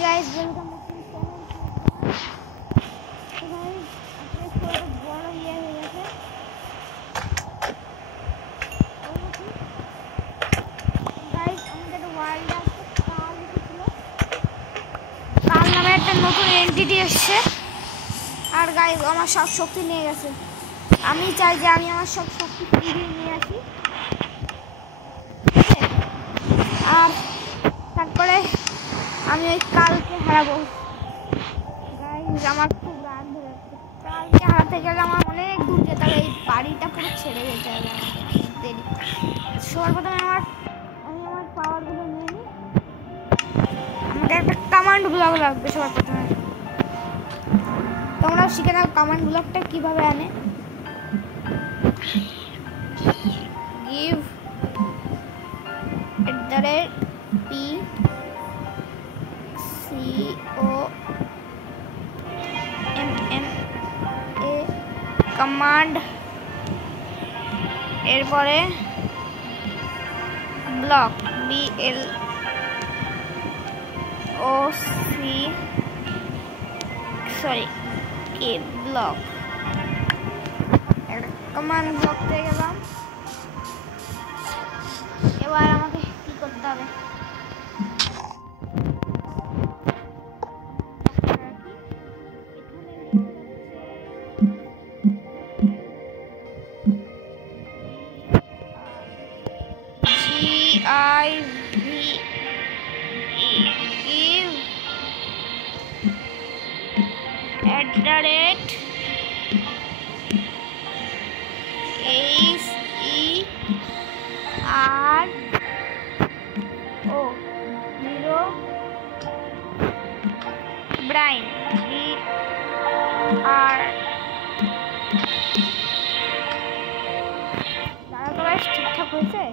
Guys welcome to channel. तो guys अपने थोड़ा बड़ा ये हो गया गाइस আমাদের ওয়ার্ল্ড আছে কাল এসেছিল। কাল নামে একটা নতুন এন্টিটি এসেছে আর গাইস আমার সব শক্তি নিয়ে গেছে। আমি চাই যে আমি আমার সব শক্তি ফিরিয়ে নিয়ে আসি আর তারপরে আমি ওই কালকে হারাবো। গাইস আমার খুব রাগ ধরে যাচ্ছে, কালকে হারাতে গেলে আমার অনেক দূর যেতে হবে, এই বাড়িটা পুরো ছেড়ে যেতে হবে আমাকে দেরি। সবার প্রথমে আমি আমার পাওয়ারগুলো নিয়ে নিই। আমাকে একটা কমান্ড ব্লক লাগবে সবার প্রথমে। তোমরাও শিখে নাও কমান্ড ব্লকটা কিভাবে আনে। গিভ @ PCOMMA কমান্ড, এরপরে ব্লক ব্লক একটা কমান্ড ব্লক পেয়ে গেলাম। এবার আমাকে কি করতে হবে, ব্রাইন দাঁড়া তো গাইস ঠিকঠাক হয়েছে।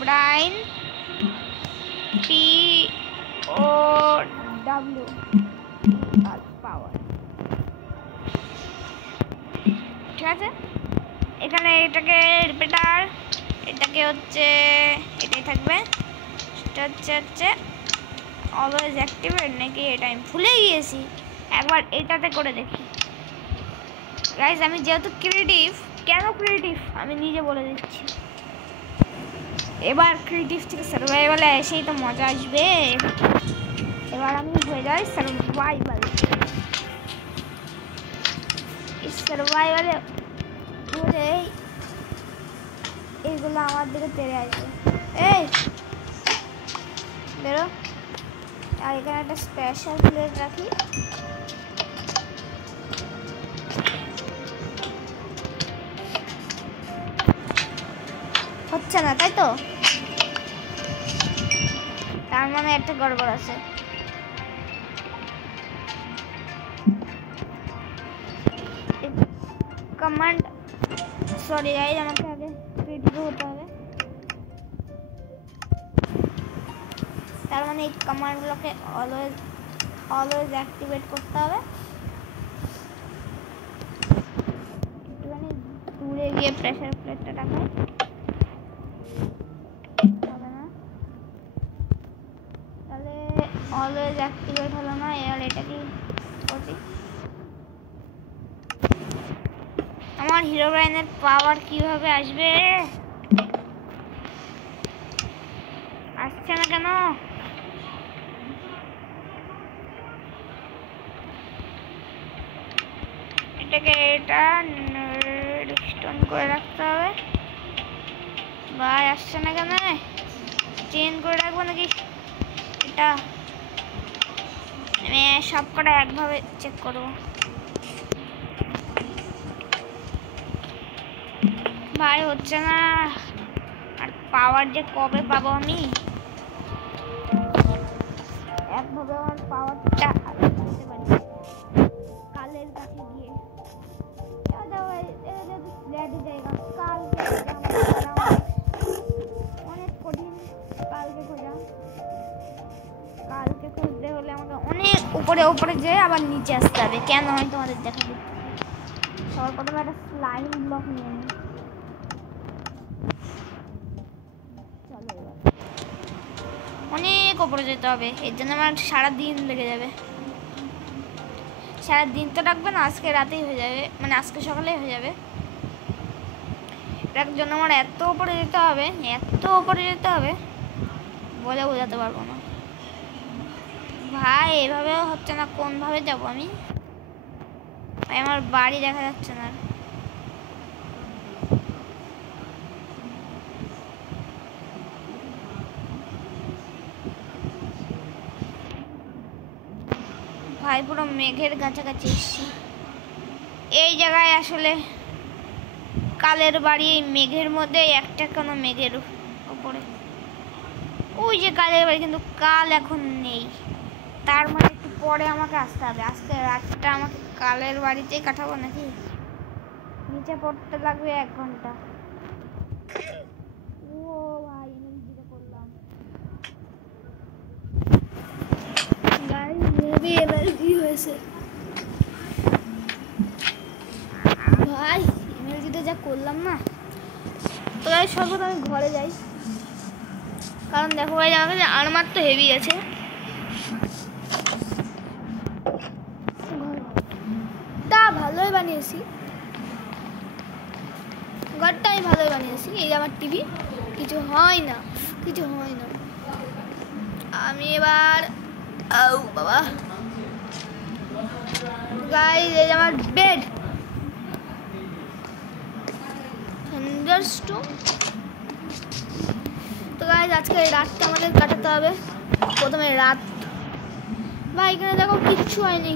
ব্রাইন POW পাওয়ার, ঠিক আছে। এখানে এটাকে রিপিটার, এটাকে হচ্ছে এটাই থাকবে, সেটা হচ্ছে অলওয়েজ অ্যাক্টিভেট নাকি এটা আমি ভুলে গিয়েছি, একবার এটাতে করে দেখি। গাইস আমি যেহেতু ক্রিয়েটিভ, কেন ক্রিয়েটিভ আমি নিজে বলে দিচ্ছি। এবার ক্রিয়েটিভ থেকে সার্ভাইভালে এসেই তো মজা আসবে। এবার আমি হয়ে যাই সার্ভাইভাল। সার্ভাইভালে ঘুরে এইগুলো আমার দিকে তেড়ে আসবে। এই বেরো। আর এখানে একটা স্পেশাল প্লেট রাখি। হচ্ছে না তাই তো, তার মানে একটা গড়বড় আছে। কমান্ড সরি গাইস আমাকে আগে ক্রিয়েটিভ হতে হবে। তার মানে এই কমান্ডগুলোকে অলওয়েজ অ্যাক্টিভেট করতে হবে। একটুখানি দূরে গিয়ে প্রেসার প্লেটটা রাখো, হবে না তাহলে অলওয়েজ অ্যাক্টিভেট হলো না। এবার এটা কি করছি, আমার হিরো ব্রাইনের পাওয়ার কিভাবে আসবে, আসছে না কেন? এটাকে এটা রিস্টোন করে রাখতে হবে। ভাই আসছে না কেন? চেঞ্জ করে রাখবো নাকি এটা? আমি সব কটা একভাবে চেক করবো। ভাই হচ্ছে না, আর পাওয়ার যে কবে পাবো আমি? একভাবে আমার পাওয়ারটা কালের কাছে গিয়ে অনেক কঠিন। কালকে খুঁজতে হলে আমাকে অনেক উপরে যেয়ে আবার নিচে আসতে হবে। কেন হয় তোমাদের দেখা দিচ্ছি। সবার প্রথমে একটা স্লাইম ব্লক নিয়ে নিই। অনেক ওপরে যেতে হবে, এর জন্য আমার সারা দিন লেগে যাবে। সারা দিন তো রাখবে না, আজকে রাতেই হয়ে যাবে, মানে আজকে সকালেই হয়ে যাবে। এটার জন্য আমার এত ওপরে যেতে হবে, এত ওপরে যেতে হবে বলে বোঝাতে পারবো না ভাই। এভাবে হচ্ছে না, কোনভাবে যাবো আমি? ভাই আমার বাড়ি দেখা যাচ্ছে না। ভাই পুরো মেঘের কাছাকাছি এসছি। এই জায়গায় আসলে কালের বাড়ি, এই মেঘের মধ্যে একটা কোনো মেঘের উপরে ওই যে কালের বাড়ি, কিন্তু কাল এখন নেই। তার মানে একটু পরে আমাকে আসতে হবে। আজকে রাতটা আমাকে কালের বাড়িতেই কাটাবো নাকি? নিচে পড়তে লাগবে 1 ঘন্টা। ও ভাই এমএলজিতে করলাম গাইস, মুভি এমএলজি হয়েছে ভাই। এমএলজিতে যা করলাম না, তো গাইস সর্বদা আমি ঘরে যাই, কারণ দেখো ভাই আমার কাছে আর্মার তো হেভি আছে। তা ভালোই বানিয়েছি, ঘরটা আমি ভালোই বানিয়েছি। এই যে আমার টিভি, কিছু হয় না, কিছু হয় না। আমি এবার আউ বাবা গাইস, এই যে আমার বেড, থান্ডারস্টর্ম। তো গাইস আজকে রাতটা আমাদের কাটাতে হবে। প্রথমে রাত ভাই, এখানে দেখো কিচ্ছু হয়নি,